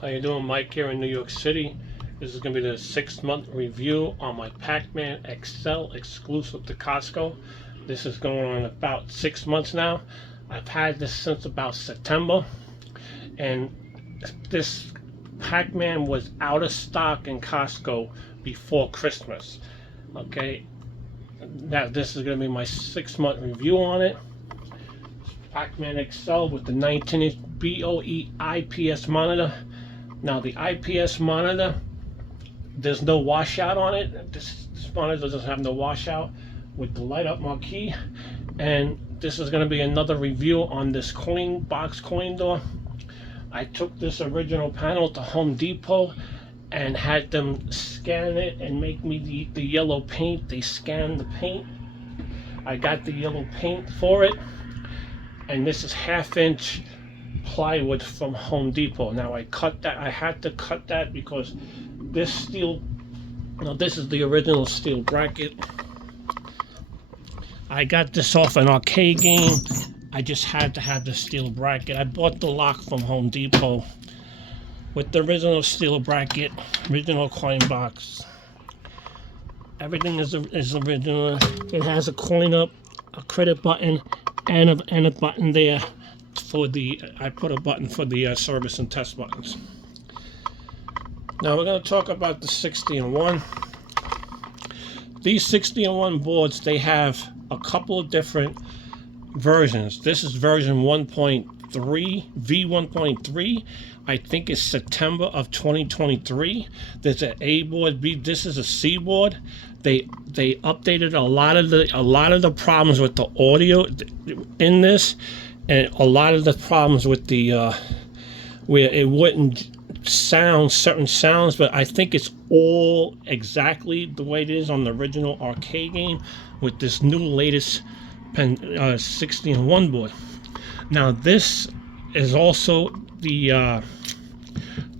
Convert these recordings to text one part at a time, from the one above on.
How you doing? Mike here in New York City. This is going to be the 6-month review on my Pac-Man XL exclusive to Costco. This is going on about 6 months now. I've had this since about September, and this Pac-Man was out of stock in Costco before Christmas. Okay, now this is going to be my 6-month review on it. Pac-Man XL with the 19-inch BOE IPS monitor. Now the IPS monitor, there's no washout on it. This monitor doesn't have no washout with the light up marquee. And this is going to be another review on this box coin door. I took this original panel to Home Depot and had them scan it and make me the yellow paint. They scanned the paint. I got the yellow paint for it. And this is 1/2-inch plywood from Home Depot. Now I cut that. I had to cut that because this steel, now this is the original steel bracket. I got this off an arcade game. I just had to have the steel bracket. I bought the lock from Home Depot with the original steel bracket, original coin box. Everything is original. It has a coin up, a credit button, and a button there for the, I put a button for the service and test buttons. Now we're going to talk about the 60-in-1. These 60-in-1 boards, they have a couple of different versions. This is version 1.3, V1.3. I think it's September of 2023. There's an A board, B. This is a C board. They updated a lot of the problems with the audio in this, and a lot of the problems with the where it wouldn't sound certain sounds. But I think it's all exactly the way it is on the original arcade game with this new latest 60-in-1 board. Now this is also the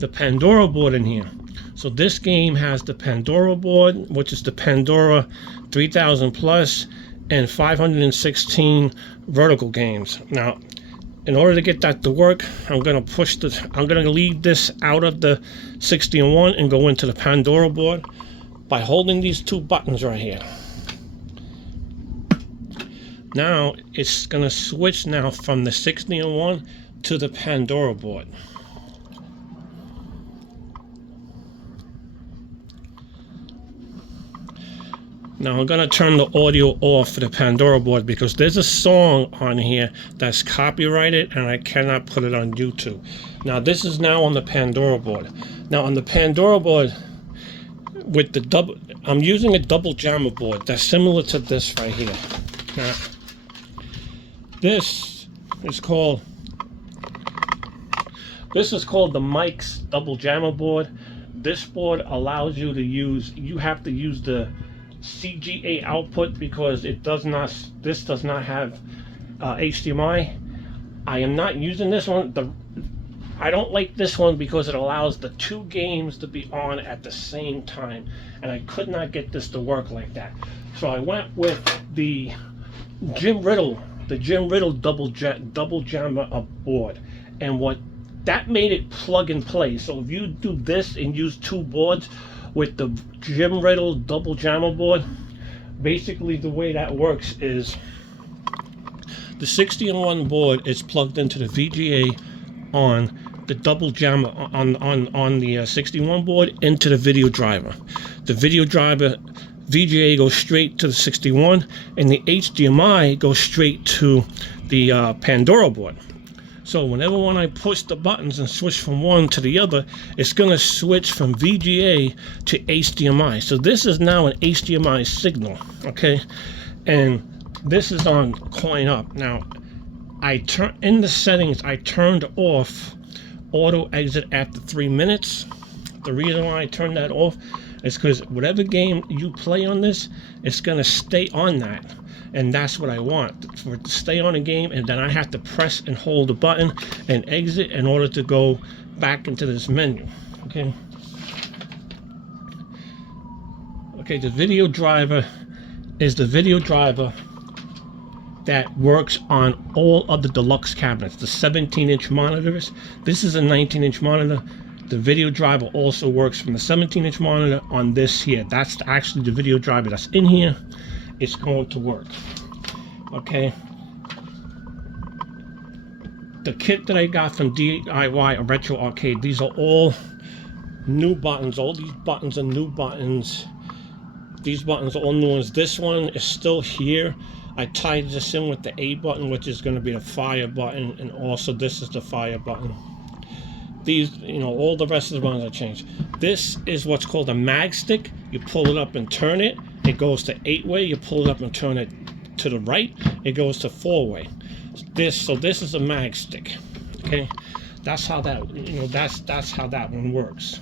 PanDora board in here. So this game has the PanDora board, which is the PanDora 3000 plus and 516 vertical games. Now, in order to get that to work, I'm gonna leave this out of the 60-in-1 and go into the PanDora board by holding these two buttons right here. Now it's gonna switch now from the 60-in-1 to the PanDora board. Now I'm going to turn the audio off for the PanDora board because there's a song on here that's copyrighted and I cannot put it on YouTube. Now this is now on the PanDora board. Now on the PanDora board with the double, I'm using a double jammer board that's similar to this right here. Now this is called the Mike's double jammer board. This board allows you to use, you have to use the CGA output because this does not have HDMI. I am not using this one. I don't like this one because it allows the two games to be on at the same time, and I could not get this to work like that. So I went with the Jim Riddle double jammer board, and what that made it plug and play. So if you do this and use two boards with the Jim Riddle double jammer board, basically the way that works is the 60-in-1 board is plugged into the VGA on the double jammer on the 60-in-1 board into the video driver. The video driver VGA goes straight to the 61, and the HDMI goes straight to the PanDora board. So whenever when I push the buttons and switch from one to the other, it's going to switch from VGA to HDMI. So this is now an HDMI signal, okay? And this is on Coin Up. Now, in the settings, I turned off auto exit after 3 minutes. The reason why I turned that off is because whatever game you play on this, it's going to stay on that. And that's what I want, for it to stay on a game, and then I have to press and hold the button and exit in order to go back into this menu. Okay. Okay, the video driver is the video driver that works on all of the deluxe cabinets, the 17-inch monitors. This is a 19-inch monitor. The video driver also works from the 17-inch monitor on this here. That's actually the video driver that's in here. It's going to work. Okay. The kit that I got from DIY or Retro Arcade, these are all new buttons. All these buttons are new buttons. These buttons are all new ones. This one is still here. I tied this in with the A button, which is going to be the fire button, and also this is the fire button. These, you know, all the rest of the buttons I changed. This is what's called a mag stick. You pull it up and turn it. It goes to 8-way. You pull it up and turn it to the right. It goes to 4-way. So this is a mag stick. Okay, that's how that, you know, that's how that one works.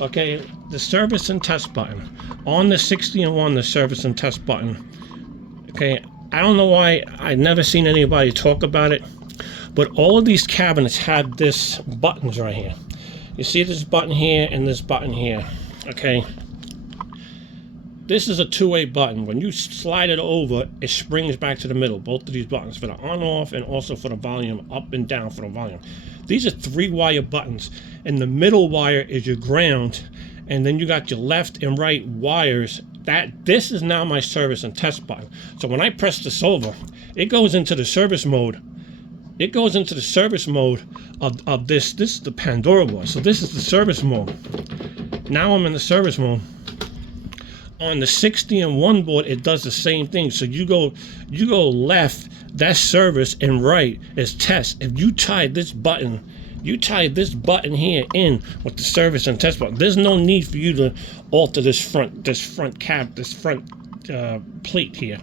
Okay, the service and test button on the 60-in-1, the service and test button. Okay, I don't know why I've never seen anybody talk about it, but all of these cabinets have this buttons right here. You see this button here and this button here. Okay, this is a 2-way button. When you slide it over, it springs back to the middle. Both of these buttons for the on-off and also for the volume up and down for the volume. These are 3-wire buttons, and the middle wire is your ground, and then you got your left and right wires. This is now my service and test button. So when I press this over, it goes into the service mode. It goes into the service mode of this. This is the PanDora board. So this is the service mode. Now I'm in the service mode. On the 60-in-1 board, it does the same thing. So you go left, that's service, and right is test. If you tie this button here in with the service and test button, there's no need for you to alter this front plate here.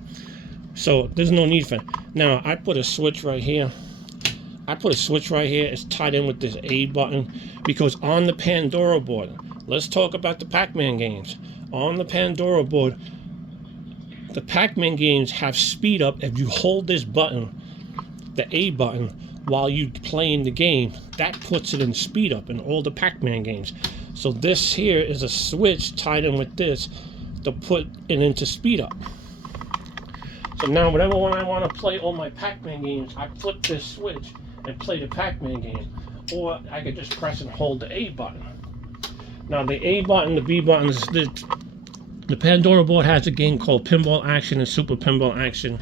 So there's no need for it. Now I put a switch right here. It's tied in with this A button because on the PanDora board, let's talk about the Pac-Man games. On the PanDora board, the Pac-Man games have speed up. If you hold this button, the A button, while you playing the game, that puts it in speed up in all the Pac-Man games. So this here is a switch tied in with this to put it into speed up. So now whenever when I want to play all my Pac-Man games, I flip this switch and play the Pac-Man game. Or I could just press and hold the A button. Now the A button, the B buttons, the PanDora board has a game called Pinball Action and Super Pinball Action.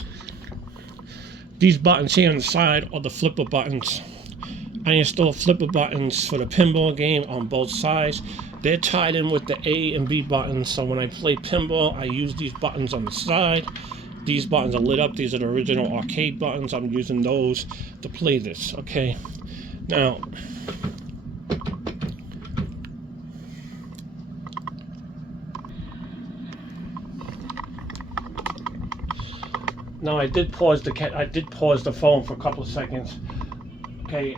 These buttons here on the side are the flipper buttons. I installed flipper buttons for the pinball game on both sides. They're tied in with the A and B buttons, so when I play pinball, I use these buttons on the side. These buttons are lit up. These are the original arcade buttons. I'm using those to play this, okay? Now, I did pause the phone for a couple of seconds. Okay,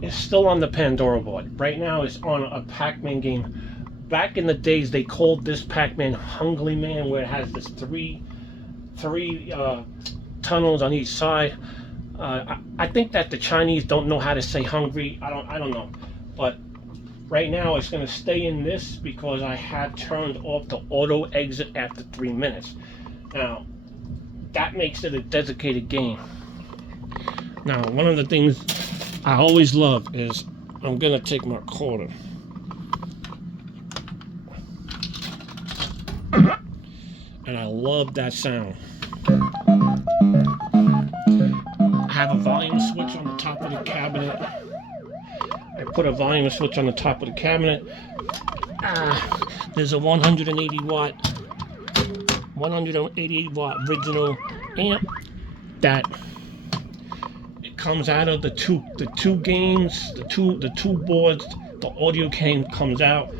it's still on the PanDora board. Right now it's on a Pac-Man game. Back in the days they called this Pac-Man Hungry Man, where it has this three tunnels on each side. I think that the Chinese don't know how to say hungry. I don't know. But right now it's gonna stay in this because I have turned off the auto exit after 3 minutes. Now that makes it a dedicated game. Now, one of the things I always love is I'm gonna take my quarter and I love that sound. I have a volume switch on the top of the cabinet. I put a volume switch on the top of the cabinet. There's a 188 watt original amp that it comes out of the two games, the two boards. The audio comes out,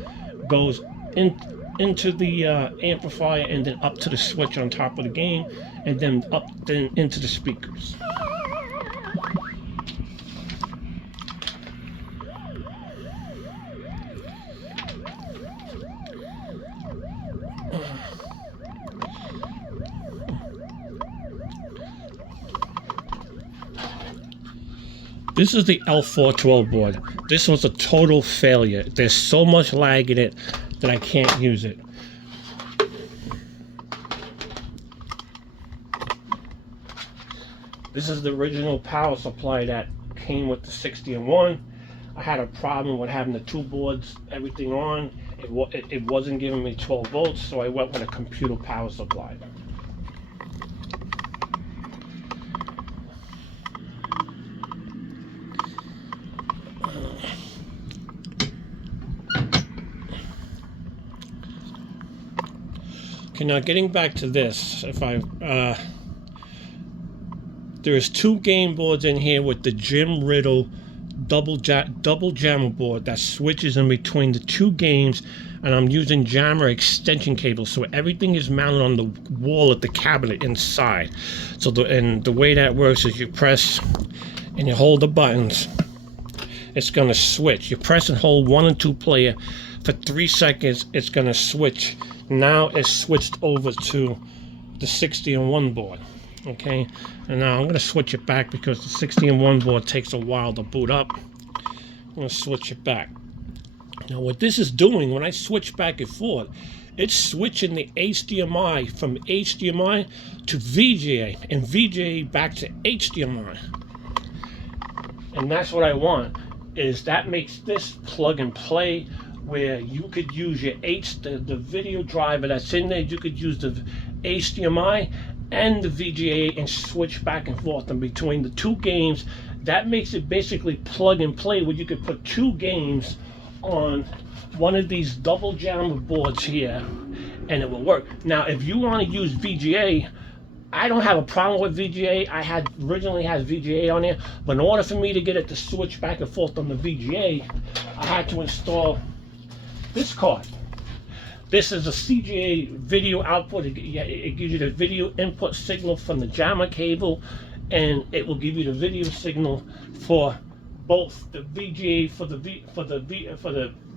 goes into the amplifier, and then up to the switch on top of the game, and then into the speakers. This is the L412 board. This was a total failure. There's so much lag in it that I can't use it. This is the original power supply that came with the 60-in-1. I had a problem with having the two boards, everything on. It wasn't giving me 12 volts, so I went with a computer power supply. Okay, now getting back to this, there's two game boards in here with the Jim Riddle double jammer board that switches in between the two games, and I'm using jammer extension cables, so everything is mounted on the wall of the cabinet inside. So the way that works is you press and you hold the buttons. It's gonna switch. You press and hold 1 and 2 player for 3 seconds. It's gonna switch. Now it's switched over to the 60-in-1 board. Okay, and now I'm going to switch it back because the 60-in-1 board takes a while to boot up. I'm going to switch it back. Now what this is doing, when I switch back and forth, it's switching the HDMI from HDMI to VGA and VGA back to HDMI. And that's what I want, is that makes this plug and play, where you could use your the video driver that's in there. You could use the HDMI and the VGA and switch back and forth in between the two games. That makes it basically plug and play, where you could put two games on one of these double jammer boards here and it will work. Now if you want to use VGA, I don't have a problem with VGA. I originally had VGA on there, but in order for me to get it to switch back and forth on the VGA, I had to install this card. This is a CGA video output. It gives you the video input signal from the jammer cable, and it will give you the video signal for both the VGA for the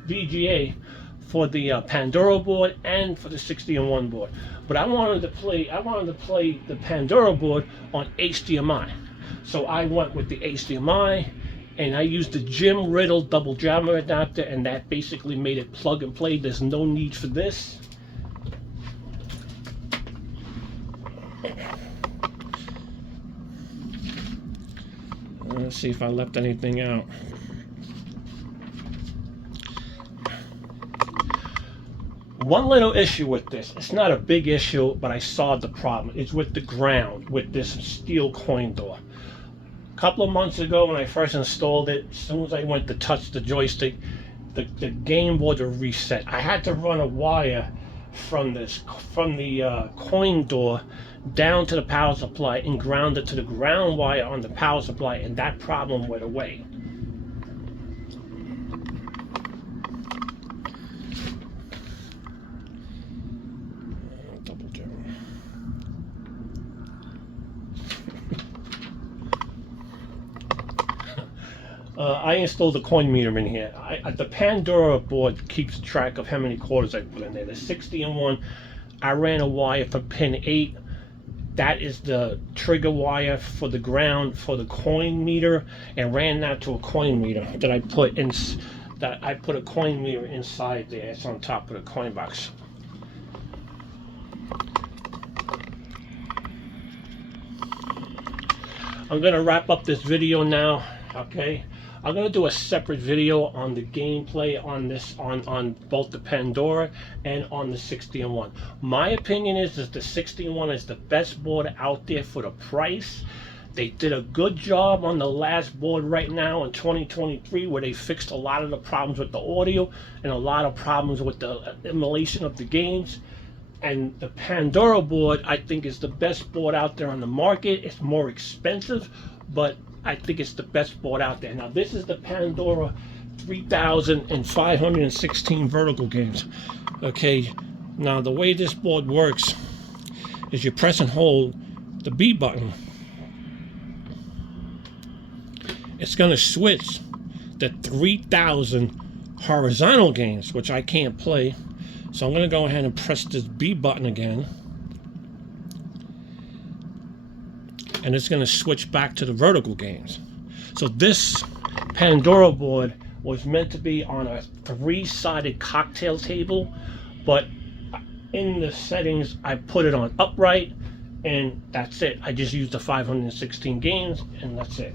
VGA for the PanDora board and for the 60-in-1 board. But I wanted to play the PanDora board on HDMI, so I went with the HDMI. And I used the Jim Riddle double jammer adapter, and that basically made it plug and play. There's no need for this. Let's see if I left anything out. One little issue with this, it's not a big issue, but I saw the problem. It's with the ground, with this steel coin door. A couple of months ago when I first installed it, as soon as I went to touch the joystick, the game board would reset. I had to run a wire from the coin door down to the power supply and ground it to the ground wire on the power supply, and that problem went away. Double jammer. I installed the coin meter in here. The PanDora board keeps track of how many quarters I put in there. The 60-in-1, I ran a wire for pin 8. That is the trigger wire for the ground for the coin meter, and ran that to a coin meter that I put in. That I put a coin meter inside there. It's on top of the coin box. I'm gonna wrap up this video now. Okay. I'm going to do a separate video on the gameplay on this, on both the PanDora and on the 60-in-1. My opinion is the 60-in-1 is the best board out there for the price. They did a good job on the last board right now in 2023, where they fixed a lot of the problems with the audio and a lot of problems with the emulation of the games. And the PanDora board, I think, is the best board out there on the market. It's more expensive, but I think it's the best board out there. Now this is the PanDora 3,516 vertical games. Okay, now the way this board works is you press and hold the B button. It's going to switch the 3,000 horizontal games, which I can't play. So I'm going to go ahead and press this B button again. And it's going to switch back to the vertical games. So this PanDora board was meant to be on a 3-sided cocktail table, but in the settings I put it on upright, and that's it. I just used the 516 games, and that's it.